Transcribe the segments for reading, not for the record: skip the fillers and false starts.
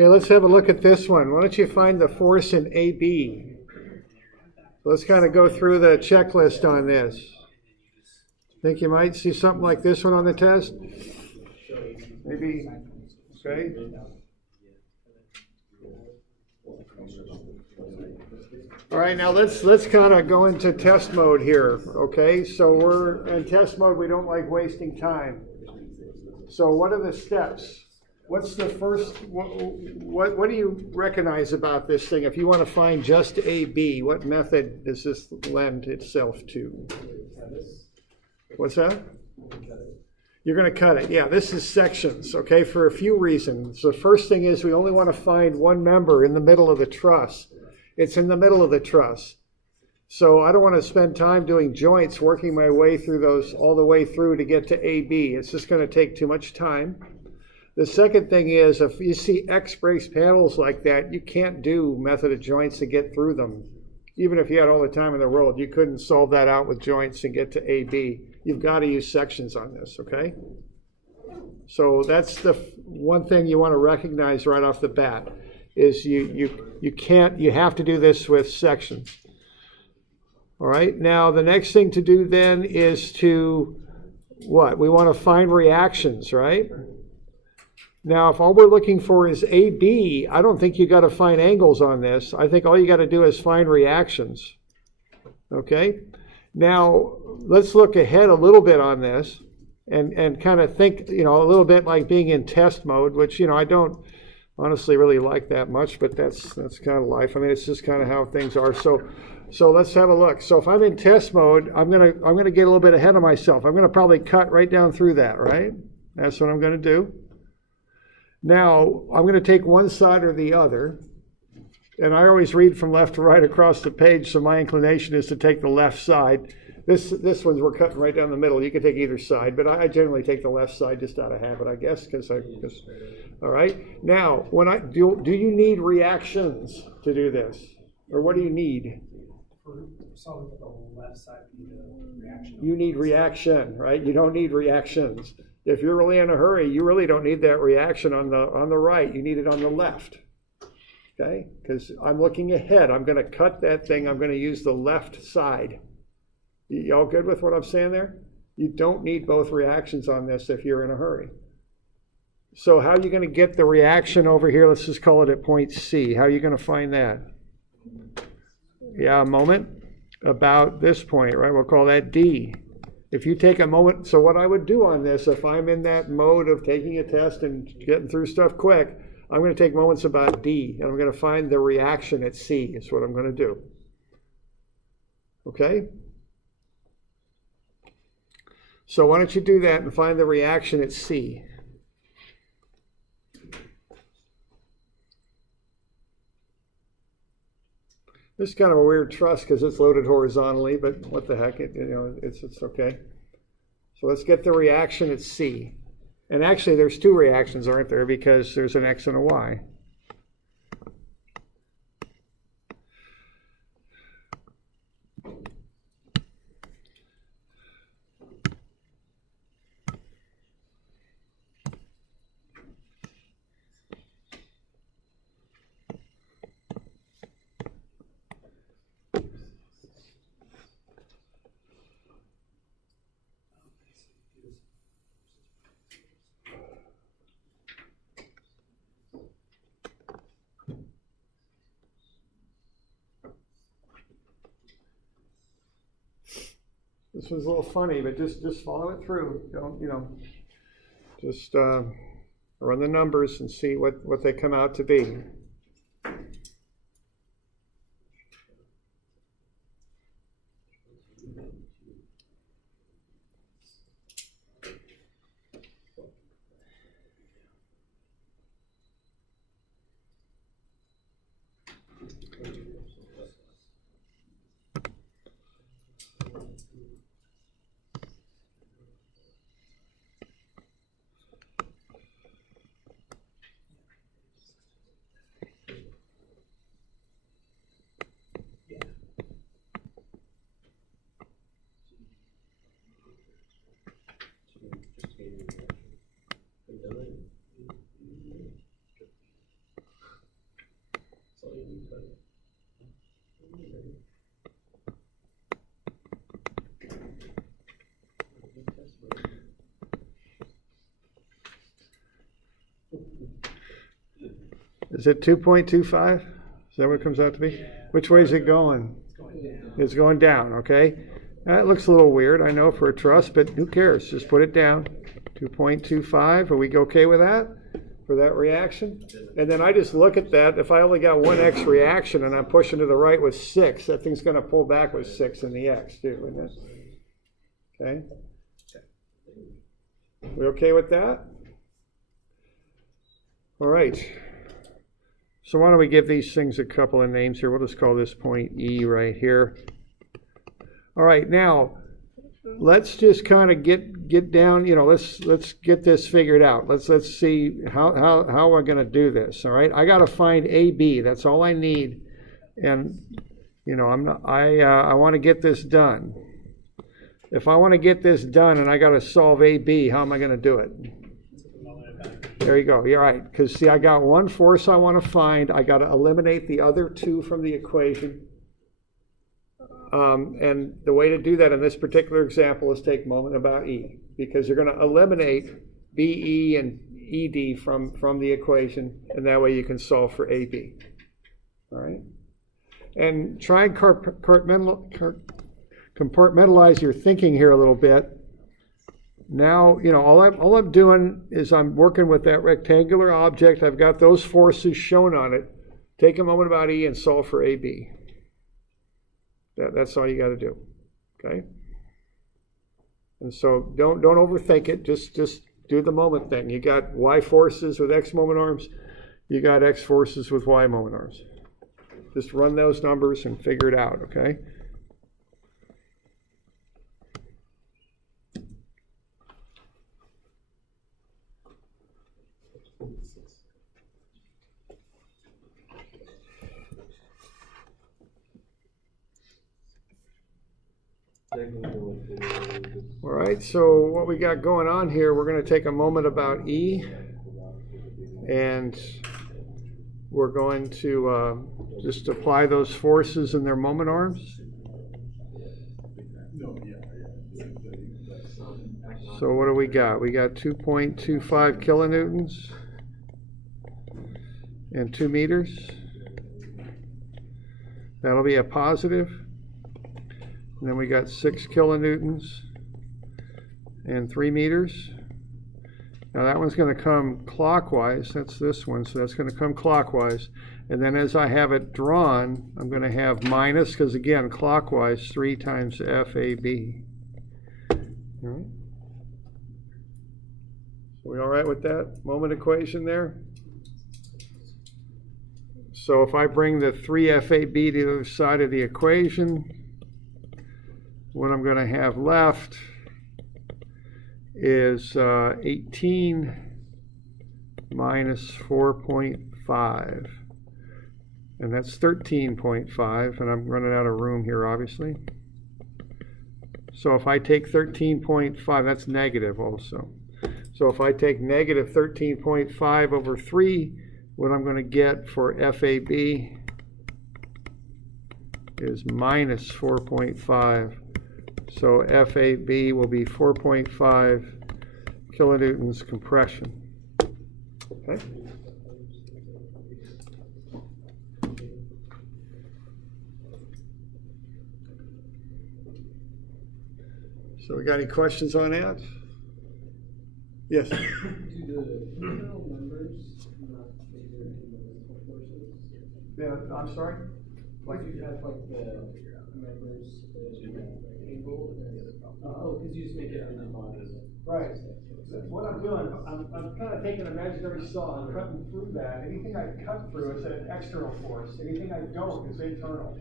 Okay, let's have a look at this one. Why don't you find the force in AB? Let's kind of go through the checklist on this. Think you might see something like this one on the test? Maybe, okay. All right, now let's kind of go into test mode here, okay? So we're in test mode, we don't like wasting time. So what are the steps? What's the first, what do you recognize about this thing? If you want to find just AB, what method does this lend itself to? What's that? You're going to cut it. Yeah, this is sections, okay, for a few reasons. The first thing is we only want to find one member in the middle of the truss. It's in the middle of the truss. So I don't want to spend time doing joints, working my way through those all the way through to get to AB. It's just going to take too much time. The second thing is, if you see X-brace panels like that, you can't do method of joints to get through them. Even if you had all the time in the world, you couldn't solve that out with joints and get to AB. You've got to use sections on this, okay? So that's the one thing you want to recognize right off the bat, is you have to do this with sections. All right, now the next thing to do then is to, what? We want to find reactions, right? Now, if all we're looking for is AB, I don't think you got to find angles on this. I think all you got to do is find reactions. Okay? Now, let's look ahead a little bit on this and kind of think, a little bit like being in test mode, which, I don't honestly really like that much, but that's kind of life. I mean, it's just kind of how things are. So let's have a look. So if I'm in test mode, I'm gonna get a little bit ahead of myself. I'm gonna probably cut right down through that, right? That's what I'm gonna do. Now, I'm going to take one side or the other, and I always read from left to right across the page, so my inclination is to take the left side. This one's we're cutting right down the middle. You can take either side, but I generally take the left side just out of habit, I guess, all right? Now, do you need reactions to do this? Or what do you need? For solving the left side, you need reaction, right? You don't need reactions. If you're really in a hurry, you really don't need that reaction on the right. You need it on the left, okay? Because I'm looking ahead. I'm going to cut that thing. I'm going to use the left side. Y'all good with what I'm saying there? You don't need both reactions on this if you're in a hurry. So how are you going to get the reaction over here? Let's just call it at point C. How are you going to find that? Yeah, a moment. About this point, right? We'll call that D. If you take a moment, so what I would do on this, if I'm in that mode of taking a test and getting through stuff quick, I'm going to take moments about D, and I'm going to find the reaction at C, is what I'm going to do. Okay? So why don't you do that and find the reaction at C. This is kind of a weird truss because it's loaded horizontally, but what the heck, it's okay. So let's get the reaction at C. And actually there's two reactions, aren't there? Because there's an X and a Y. This was a little funny, but just follow it through. Don't, just run the numbers and see what they come out to be. Is it 2.25? Is that what it comes out to be? Yeah. Which way is it going? It's going down. It's going down, okay? That looks a little weird, I know, for a truss, but who cares? Just put it down. 2.25, are we okay with that? For that reaction? And then I just look at that. If I only got one X reaction and I'm pushing to the right with 6, that thing's going to pull back with 6 in the X too, isn't it? Okay? We okay with that? All right. So why don't we give these things a couple of names here? We'll just call this point E right here. All right, now let's just kind of get down, let's get this figured out. Let's see how we're going to do this. All right, I got to find AB. That's all I need, and I want to get this done. If I want to get this done and I got to solve AB, how am I going to do it? There you go. You're right. Because see, I got one force I want to find. I got to eliminate the other two from the equation. And the way to do that in this particular example is take moment about E, because you're going to eliminate BE and ED from the equation, and that way you can solve for AB. All right? And try and compartmentalize your thinking here a little bit. Now, all I'm doing is I'm working with that rectangular object. I've got those forces shown on it. Take a moment about E and solve for AB. That's all you got to do, okay? And so don't overthink it. Just do the moment thing. You got Y forces with X moment arms. You got X forces with Y moment arms. Just run those numbers and figure it out, okay? All right, so what we got going on here, we're going to take a moment about E, and we're going to just apply those forces in their moment arms. So what do we got? We got 2.25 kilonewtons and 2 meters. That'll be a positive. And then we got 6 kilonewtons and 3 meters. Now that one's going to come clockwise. That's this one, so that's going to come clockwise. And then as I have it drawn, I'm going to have minus, because again, clockwise, 3 times FAB. All right. So we all right with that moment equation there? So if I bring the 3 FAB to the other side of the equation, what I'm going to have left is 18 minus 4.5. And that's 13.5. And I'm running out of room here, obviously. So if I take 13.5, that's negative also. So if I take negative 13.5 over 3, what I'm going to get for FAB is minus 4.5. So FAB will be 4.5 kilonewtons compression. Okay. So we got any questions on that? Yes. Do the internal numbers not figure in the vertical forces? Yeah, I'm sorry? Like you have like the members, the angle, because you just make it in the body. Right. What I'm doing, I'm kind of taking an imaginary saw and cutting through that. Anything I cut through is an external force. Anything I don't is internal.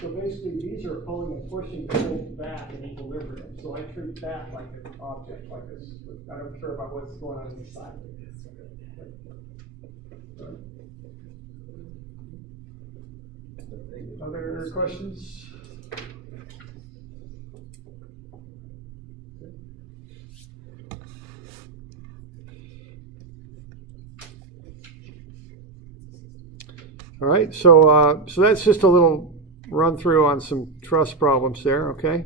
So basically, these are pulling and pushing the whole back in equilibrium. So I treat that like an object, like this. I don't care about what's going on inside. Other questions? All right, so that's just a little run through on some truss problems there, okay?